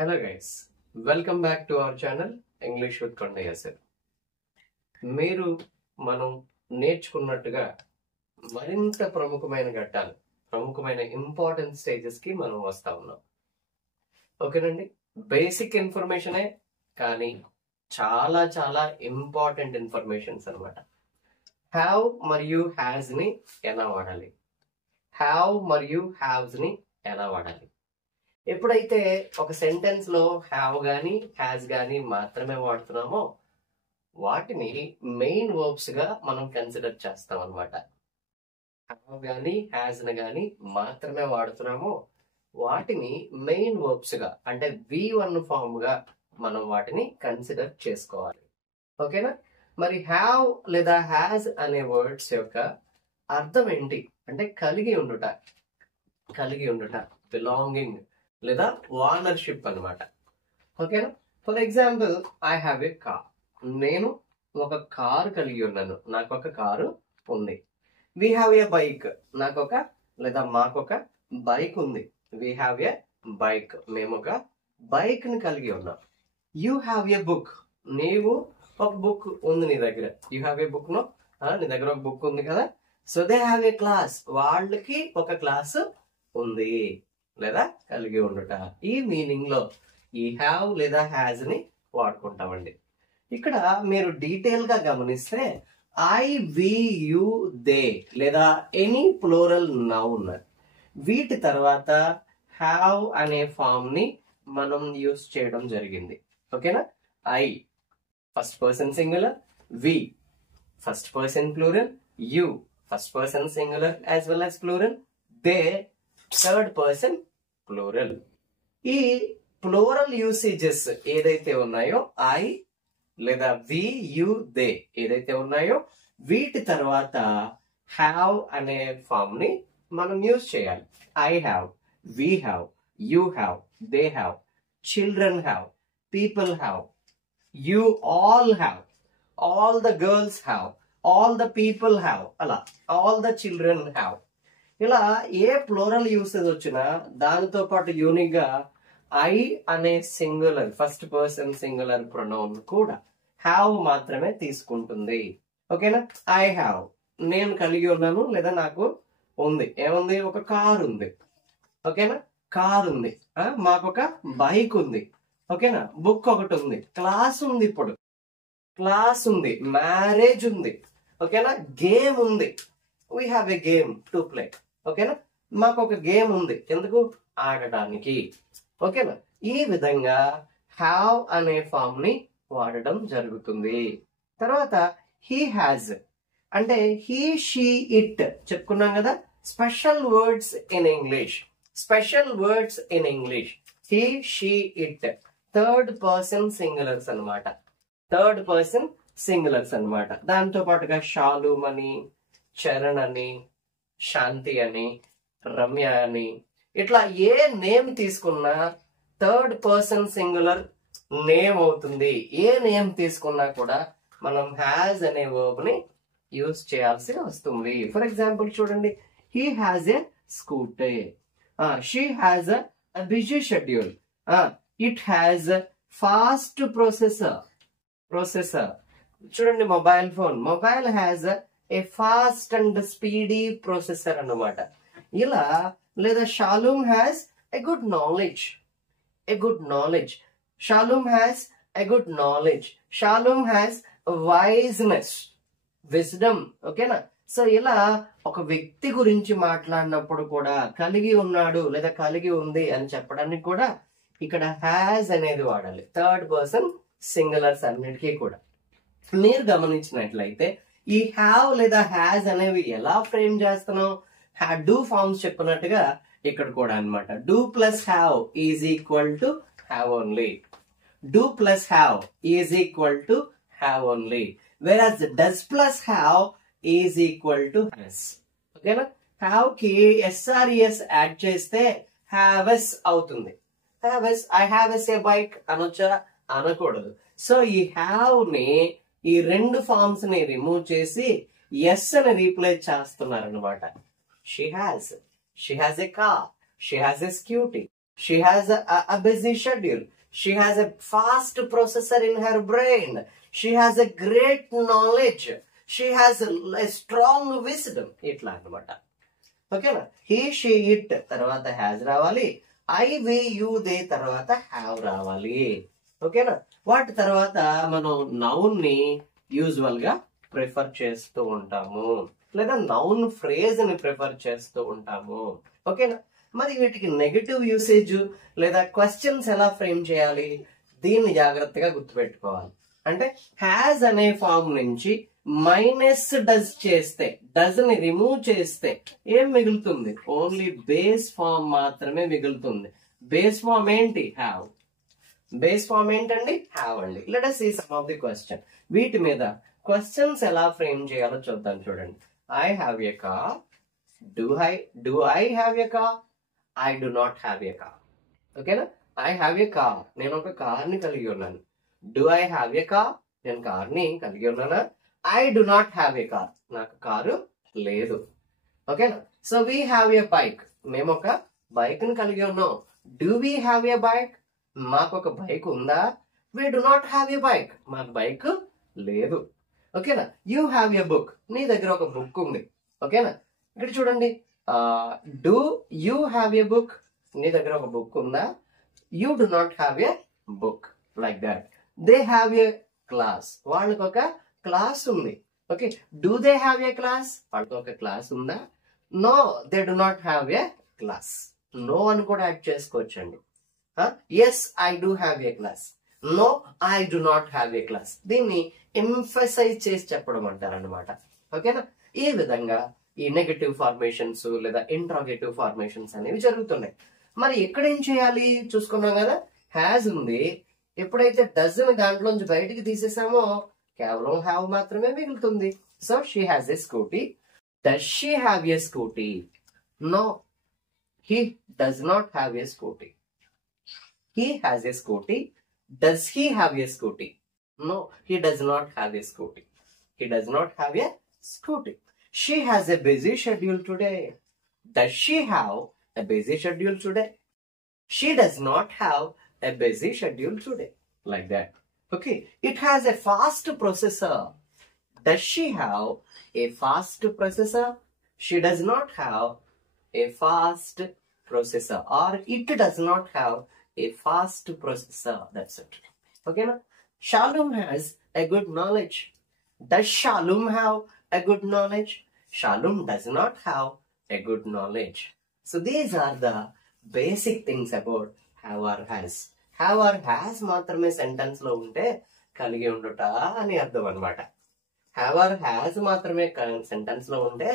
Hello guys, welcome back to our channel English with Konnaya sir. మీరు మనం నేర్చుకున్నట్టుగా మరింత ప్రముఖమైన ఘట్టాలు, ప్రముఖమైన ఇంపార్టెంట్ స్టేజెస్ కి మనం వస్తా ఉన్నాం. ఓకేనండి, బేసిక్ ఇన్ఫర్మేషనే కానీ చాలా చాలా ఇంపార్టెంట్ ఇన్ఫర్మేషన్స్ అన్నమాట. హ్యావ్ మరియు హ్యాస్ ని ఎలా వాడాలి, హ్యావ్ మరియు హ్యావ్స్ ని ఎలా వాడాలి. ఎప్పుడైతే ఒక సెంటెన్స్ లో హ్యావ్ గాని హ్యాస్ గాని మాత్రమే వాడుతున్నామో వాటిని మెయిన్ వర్బ్స్ గా మనం కన్సిడర్ చేస్తాం అన్నమాట. హ్యావ్ గాని హ్యాస్ ని గాని మాత్రమే వాడుతున్నామో వాటిని మెయిన్ వర్బ్స్ గా అంటే V1 ఫామ్ గా మనం వాటిని కన్సిడర్ చేసుకోవాలి. ఓకేనా? మరి హ్యావ్ లేదా హ్యాస్ అనే వర్డ్స్ యొక్క అర్థం ఏంటి అంటే కలిగి ఉండుట, బిలాంగింగ్ లేదా ఓనర్షిప్ అన్నమాట. ఓకేనా? For example, I have a car. నేను ఒక కారు కలిగి ఉన్నాను, నాకు ఒక కారు ఉంది. We have a bike. మాకొక బైక్ ఉంది. We have a bike. మేము ఒక బైక్ ని కలిగి ఉన్నాం. You have a book. నీవు ఒక బుక్ ఉంది నీ దగ్గర. You have a book. నీ దగ్గర ఒక బుక్ ఉంది కదా. So they have a class. వాళ్ళకి ఒక క్లాస్ ఉంది లేదా కలిగి ఉండుట. ఈ మీనింగ్ లో ఈ హ్యావ్ లేదా హ్యాజ్ ని వాడుకుంటామండి. ఇక్కడ మీరు డీటెయిల్ గా గమనిస్తే ఐ, వి, యు, దే లేదా ఎనీ ప్లూరల్ నౌన్ వీటి తర్వాత హ్యావ్ అనే ఫామ్ ని మనం యూస్ చేయడం జరిగింది. ఓకేనా? I first person singular, we first person plural, you first person singular as well as plural, they third person plural. ఈ ప్లూరల్ యూసేజెస్ ఏదైతే ఉన్నాయో ఐ లేదా వి, యు, దే ఏదైతే ఉన్నాయో వీటి తర్వాత హ్యావ్ అనే ఫామ్ ని మనం యూజ్ చేయాలి. I have, we have, you have, they have, children have, people have, you all have, all the girls have, all ద పీపుల్ హ్యావ్, అలా ఆల్ ద చిల్డ్రన్ హ్యావ్. ఇలా ఏ ప్లూరల్ యూసేజ్ వచ్చినా దానితో పాటు యూనిక్ గా ఐ అనే singular first person singular pronoun కూడా హ్యావ్ మాత్రమే తీసుకుంటుంది. ఓకేనా? ఐ హ్యావ్, నేను కలిగి ఉన్నాను లేదా నాకు ఉంది. ఏముంది? ఒక కార్ ఉంది. ఓకేనా? కార్ ఉంది. మాకొక బైక్ ఉంది. ఓకేనా? బుక్ ఒకటి ఉంది. క్లాస్ ఉంది. ఇప్పుడు క్లాస్ ఉంది. మ్యారేజ్ ఉంది. ఓకేనా? గేమ్ ఉంది. We have a game to play. ఓకేనా? మాకు ఒక గేమ్ ఉంది. ఎందుకు? ఆడటానికి. ఓకేనా? ఈ విధంగా హ్యావ్ అనే ఫామ్ ని వాడడం జరుగుతుంది. తర్వాత హీ హ్యాజ్ అంటే హీ, షీ, ఇట్ చెప్పుకున్నాం కదా. Special words in English. He, she, it third person singulars అన్నమాట. దాంతో పాటుగా షాలూమ్ అని, చరణ్ అని, శాంతి అని, రమ్య అని ఇట్లా ఏ నేమ్ తీసుకున్నా థర్డ్ పర్సన్ సింగులర్ నేమ్ అవుతుంది. ఏ నేమ్ తీసుకున్నా కూడా మనం హ్యాజ్ అనే వర్బ్ ని యూజ్ చేయాల్సి వస్తుంది. ఫర్ ఎగ్జాంపుల్ చూడండి, he has a scooter, she has a busy schedule, it has fast processor. చూడండి, mobile has a fast and speedy processor అన్నమాట. ఇలా లేదా Shalom has a good knowledge. Shalom has a good knowledge. Shalom has wiseness, wisdom. ఓకేనా? So ఇలా ఒక వ్యక్తి గురించి మాట్లాడినప్పుడు కూడా కలిగి ఉన్నాడు లేదా కలిగి ఉంది అని చెప్పడానికి కూడా ఇక్కడ హ్యాస్ అనేది వాడాలి. థర్డ్ పర్సన్ సింగులర్స్ అన్నిటికీ కూడా మీరు గమనించినట్లయితే ఈ హ్యావ్ లేదా హ్యాజ్ అనేవి ఎలా ఫ్రేమ్ చేస్తున్నాం? డూ ఫార్మ్స్ చెప్పినట్టుగా ఇక్కడ కూడా అన్నమాట. Do plus have is equal to have only. Do plus have is equal to have only. Whereas does plus have is equal to has. ఓకేనా? హ్యావ్ కి ఎస్ఆర్ఈఎస్ యాడ్ చేస్తే హ్యావెస్ అవుతుంది. I హ్యావెస్ A bike అనొచ్చా? అనకూడదు. So ఈ have ని ఈ రెండు ఫార్మ్స్ ని రిమూవ్ చేసి ఎస్ అని రీప్లేస్ చేస్తున్నారు అనమాట. She has a car, she has a scooty, She has a busy schedule. She has a fast processor in her brain. She has a great knowledge. She has a strong wisdom. ఇట్లా అన్నమాట. ఓకేనా? he, she, it తర్వాత has రావాలి. I, we, you, they తర్వాత have రావాలి. ఓకేనా? వాటి తర్వాత మనం నౌన్ ని యూజువల్ గా ప్రిఫర్ చేస్తూ ఉంటాము, లేదా నౌన్ ఫ్రేజ్ ని ప్రిఫర్ చేస్తూ ఉంటాము. ఓకేనా? మరి వీటికి నెగటివ్ యూసేజ్ లేదా క్వశ్చన్స్ ఎలా ఫ్రేమ్ చేయాలి, దీన్ని జాగ్రత్తగా గుర్తుపెట్టుకోవాలి. అంటే హ్యాజ్ అనే ఫామ్ నుంచి మైనస్ డస్ చేస్తే, డస్ ని రిమూవ్ చేస్తే ఏం మిగులుతుంది? ఓన్లీ బేస్ ఫామ్ మాత్రమే మిగులుతుంది. బేస్ ఫామ్ ఏంటి? హ్యావ్. బేస్ ఫామ్ ఏంటండి? హ్యావ్ అండి. Let us see some of the question. వీటి మీద క్వశ్చన్స్ ఎలా ఫ్రేమ్ చేయాలో చూద్దాం. చూడండి. I have a car. Do I have a car? I do not have a car. ఓకేనా? I have a car. నేను ఒక కార్ ని కలిగి ఉన్నాను. Do I have a car? నేను కార్ ని కలిగి ఉన్నానా? I do not have a car. నాకు కారు లేదు. ఓకేనా? So we have a bike. మేము ఒక బైక్ ని కలిగి ఉన్నాం. Do we have a bike? మాకు ఒక బైక్ ఉందా? We do not have a bike. మాకు బైక్ లేదు. ఓకేనా? You have a book. నీ దగ్గర ఒక బుక్ ఉంది. ఓకేనా? ఇక్కడ చూడండి. Do you have a book? నీ దగ్గర ఒక బుక్ ఉందా? You do not have a book. Like that. They have a class. వాళ్ళకి ఒక క్లాస్ ఉంది. Okay. Do they have a class? వాళ్ళకి ఒక క్లాస్ ఉందా? No, they do not have a class. No అని కూడా యాడ్ చేసుకోవచ్చండి. Yes, I do have a class. No, I do not have a class. దీన్ని ఎంఫసైజ్ చేసి చెప్పడం అంటారు అనమాట. ఓకేనా? ఈ విధంగా ఈ నెగటివ్ ఫార్మేషన్స్ లేదా ఇంట్రాగేటివ్ ఫార్మేషన్స్ అనేవి జరుగుతున్నాయి. మరి ఎక్కడ ఏం చేయాలి చూసుకున్నాం కదా. హ్యాజ్ ఉంది. ఎప్పుడైతే డస్ ని దాంట్లోంచి బయటికి తీసేసామో కేవలం హ్యావ్ మాత్రమే మిగులుతుంది. So she has a scooty. Does she have a scooty? No, he does not have a scooty. He has a scooty. Does he have a scooty? No, he does not have a scooty. He does not have a scooty. She has a busy schedule today. Does she have a busy schedule today? She does not have a busy schedule today. Like that. Okay. It has a fast processor. Does she have a fast processor? She does not have a fast processor. Or it does not have a fast processor. That's it. Okay. Now, Shalom has a good knowledge. Does Shalom have a good knowledge? Shalom does not have a good knowledge. So these are the basic things about have or has. Have or has మాత్రమే sentence లో ఉంటే కలిగి ఉండుట అని అర్థం అనమాట. have or has మాత్రమే sentence లో ఉంటే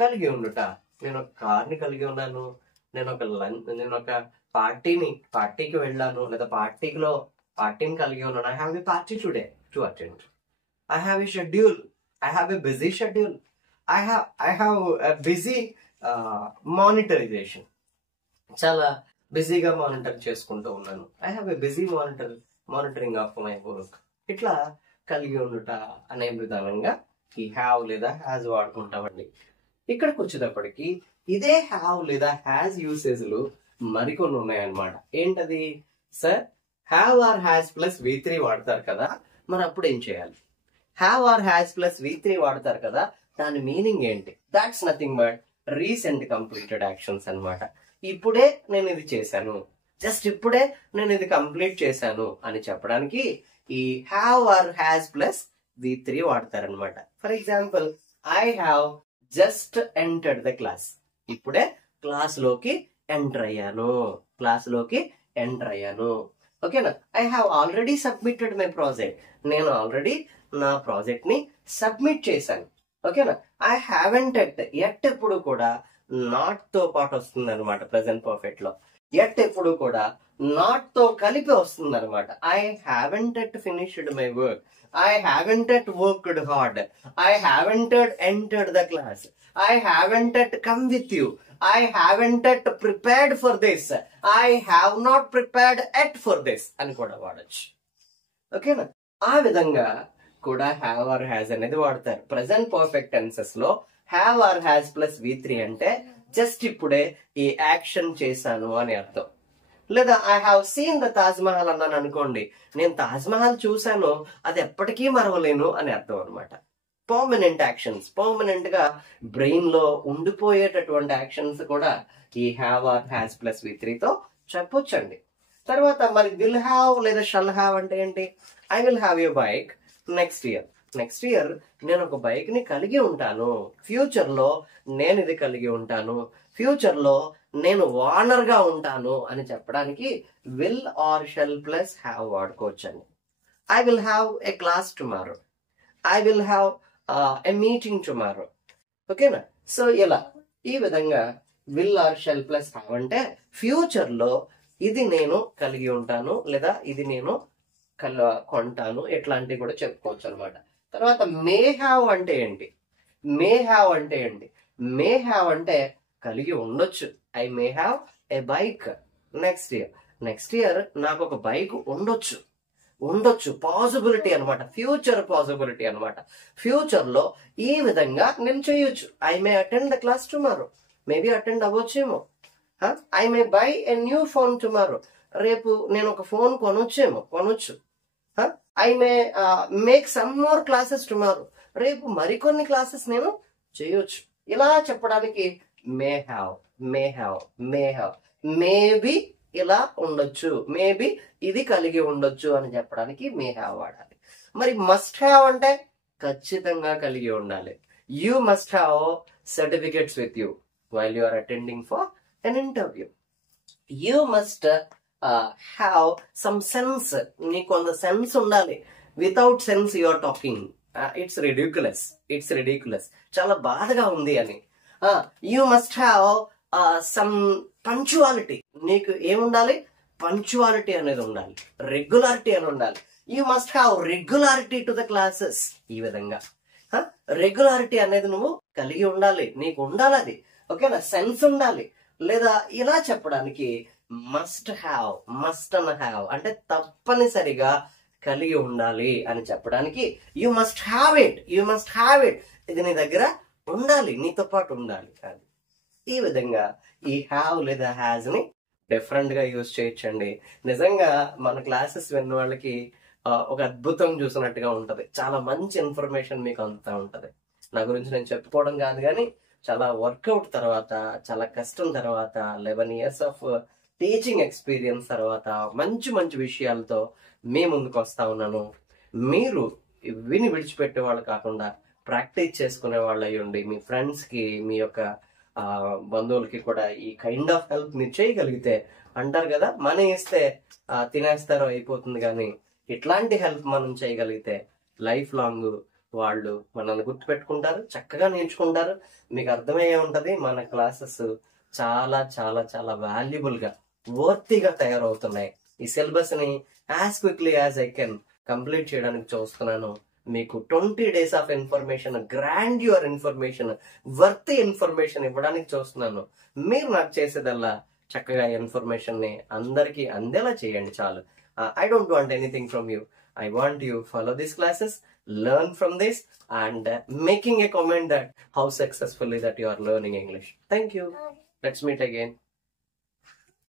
కలిగి ఉండుట. నేను ఒక కార్ ని కలిగి ఉన్నాను. నేను ఒక పార్టీకి వెళ్ళాను, లేదా పార్టీని కలిగి ఉన్నాను. I have a party today to attend. I have a schedule. I have a busy schedule. I have a busy monitorization. చాలా బిజీగా మానిటర్ చేసుకుంటూ ఉన్నాను. I have a busy monitoring of my work. ఇట్లా కలిగి ఉండుట అనే విధానంగా ఈ హ్యావ్ లేదా హ్యాజ్ వాడుకుంటామండి. ఇక్కడికి వచ్చేటప్పటికి ఇదే హ్యావ్ లేదా హ్యాజ్ యూసేజ్లు మరికొన్ని ఉన్నాయన్నమాట. ఏంటది? Sir have or has plus V3 వాడతారు కదా, మరి అప్పుడు ఏం చేయాలి? Have or has plus V3 వాడతారు కదా, దాని మీనింగ్ ఏంటి? That's nothing but recent completed actions అన్నమాట. ఇప్పుడే నేను ఇది చేశాను, జస్ట్ ఇప్పుడే నేను ఇది కంప్లీట్ చేశాను అని చెప్పడానికి ఈ have or has plus V3 వాడతారనమాట. For example, I have just entered the class. ఇప్పుడే క్లాస్ లోకి ఎంటర్ అయ్యాను. ఓకేనా? I have already submitted my project. నేను ఆల్రెడీ నా ప్రాజెక్ట్ ని సబ్మిట్ చేశాను. ఓకేనా? ఐ హ్యావెంట్ ఎట్ ఎప్పుడు కూడా నాట్ తో పాటు వస్తుంది అనమాట. ప్రెసెంట్ పర్ఫెక్ట్ లో ఎట్ ఎప్పుడు కూడా నాట్ తో కలిపి వస్తుంది అనమాట. I haven't at finished my work. I haven't at worked hard. I haven't at entered the class. I haven't at come with you. I haven't yet prepared for this. I have not prepared yet for this అని కూడా వాడచ్చు. ఓకేనా? ఆ విధంగా కూడా have or has అనేది వాడతారు. Present perfect tenses లో have or has plus V3 అంటే జస్ట్ ఇప్పుడే ఈ యాక్షన్ చేశాను అని అర్థం. లేదా I have seen the Taj Mahal అన్నాను అనుకోండి, నేను తాజ్ మహల్ చూశాను, అది ఎప్పటికీ మరవలేను అని అర్థం అనమాట. పర్మనెంట్ యాక్షన్స్, పర్మనెంట్ గా బ్రెయిన్ లో ఉండిపోయేటటువంటి యాక్షన్స్ కూడా ఈ have or has plus V3 తో చెప్పొచ్చండి. తర్వాత మరి విల్ హ్యావ్ లేదా షల్ హ్యావ్ అంటే ఏంటి? I will have you bike next year. Next year నేను ఒక బైక్ ని కలిగి ఉంటాను, ఫ్యూచర్ లో నేను ఇది కలిగి ఉంటాను, ఫ్యూచర్ లో నేను ఓనర్ గా ఉంటాను అని చెప్పడానికి will or shall plus have వాడుకోవచ్చండి. I will have a class tomorrow, I will have a meeting tomorrow. ఓకేనా? సో ఇలా ఈ విధంగా will or shall plus have అంటే ఫ్యూచర్ లో ఇది నేను కలిగి ఉంటాను లేదా ఇది నేను కొంటాను, ఇట్లాంటివి కూడా చెప్పుకోవచ్చు అనమాట. తర్వాత మే హ్యావ్ అంటే ఏంటి? మే హ్యావ్ అంటే ఏంటి? మే హ్యావ్ అంటే కలిగి ఉండొచ్చు. I may have a bike next year. Next year నాకు ఒక బైక్ ఉండొచ్చు, ఉండొచ్చు పాసిబిలిటీ అనమాట, ఫ్యూచర్ పాసిబిలిటీ అనమాట. ఫ్యూచర్ లో ఈ విధంగా నేను చేయొచ్చు. I may attend the class tomorrow, maybe attend అవ్వచ్చేమో. I may buy a new phone tomorrow, రేపు నేను ఒక ఫోన్ కొనొచ్చు. I may make some more classes tomorrow, రేపు మరికొన్ని క్లాసెస్ నేను చేయొచ్చు. ఇలా చెప్పడానికి may have, may have, may have, maybe ఇలా ఉండొచ్చు, మేబీ ఇది కలిగి ఉండొచ్చు అని చెప్పడానికి మే హ్యావ్ వాడాలి. మరి మస్ట్ హ్యావ్ అంటే ఖచ్చితంగా కలిగి ఉండాలి. You must have certificates with you while you are attending for an interview. You must have some sense. నీకు కొంత సెన్స్ ఉండాలి. Without sense you are talking, it's ridiculous, చాలా బాధగా ఉంది అని. You must have some punctuality. నీకు ఏముండాలి? Punctuality అనేది ఉండాలి, రెగ్యులారిటీ అని ఉండాలి. You must have regularity to the classes. ఈ విధంగా రెగ్యులారిటీ అనేది నువ్వు కలిగి ఉండాలి, నీకు ఉండాలి అది. ఓకేనా? సెన్స్ ఉండాలి. లేదా ఇలా చెప్పడానికి must have, must and have అంటే తప్పనిసరిగా కలిగి ఉండాలి అని చెప్పడానికి you must have it, you must have it, ఇది నీ దగ్గర ఉండాలి, నీతో పాటు ఉండాలి. అది ఈ విధంగా ఈ హ్యావ్ లేదా హ్యాజ్ ని డిఫరెంట్ గా యూజ్ చేయొచ్చండి. నిజంగా మన క్లాసెస్ విన్న వాళ్ళకి ఒక అద్భుతం చూసినట్టుగా ఉంటది. చాలా మంచి ఇన్ఫర్మేషన్ మీకు అందుతా ఉంటది. నా గురించి నేను చెప్పుకోవడం కాదు కానీ చాలా వర్కౌట్ తర్వాత, చాలా కష్టం తర్వాత, 11 years ఆఫ్ టీచింగ్ ఎక్స్పీరియన్స్ తర్వాత మంచి మంచి విషయాలతో మీ ముందుకు వస్తా ఉన్నాను. మీరు విని విడిచిపెట్టే వాళ్ళు కాకుండా ప్రాక్టీస్ చేసుకునే వాళ్ళు అయ్యండి. మీ ఫ్రెండ్స్ కి, మీ యొక్క బంధువులకి కూడా ఈ కైండ్ ఆఫ్ హెల్ప్ మీరు చేయగలిగితే, అంటారు కదా మనీ ఇస్తే తినేస్తారో అయిపోతుంది, కానీ ఇట్లాంటి హెల్ప్ మనం చేయగలిగితే లైఫ్ లాంగ్ వాళ్ళు మనల్ని గుర్తుపెట్టుకుంటారు, చక్కగా నేర్చుకుంటారు. మీకు అర్థమయ్యే ఉంటది మన క్లాసెస్ చాలా చాలా చాలా వాల్యుబుల్ గా, వర్తీగా తయారవుతున్నాయి. ఈ సిలబస్ ని as quickly as I can complete చేయడానికి చూస్తున్నాను. మీకు 20 days of information, grandeur information, worthy information ఇవ్వడానికి చూస్తున్నాను. మీరు నాకు చేసేదల్లా చక్కగా ఇన్ఫర్మేషన్ ని అందరికీ అందేలా చేయండి చాలు. I don't want anything from you. I want you follow these classes, learn from this, and making a comment that how successfully that you are learning English. Thank you. Let's meet again.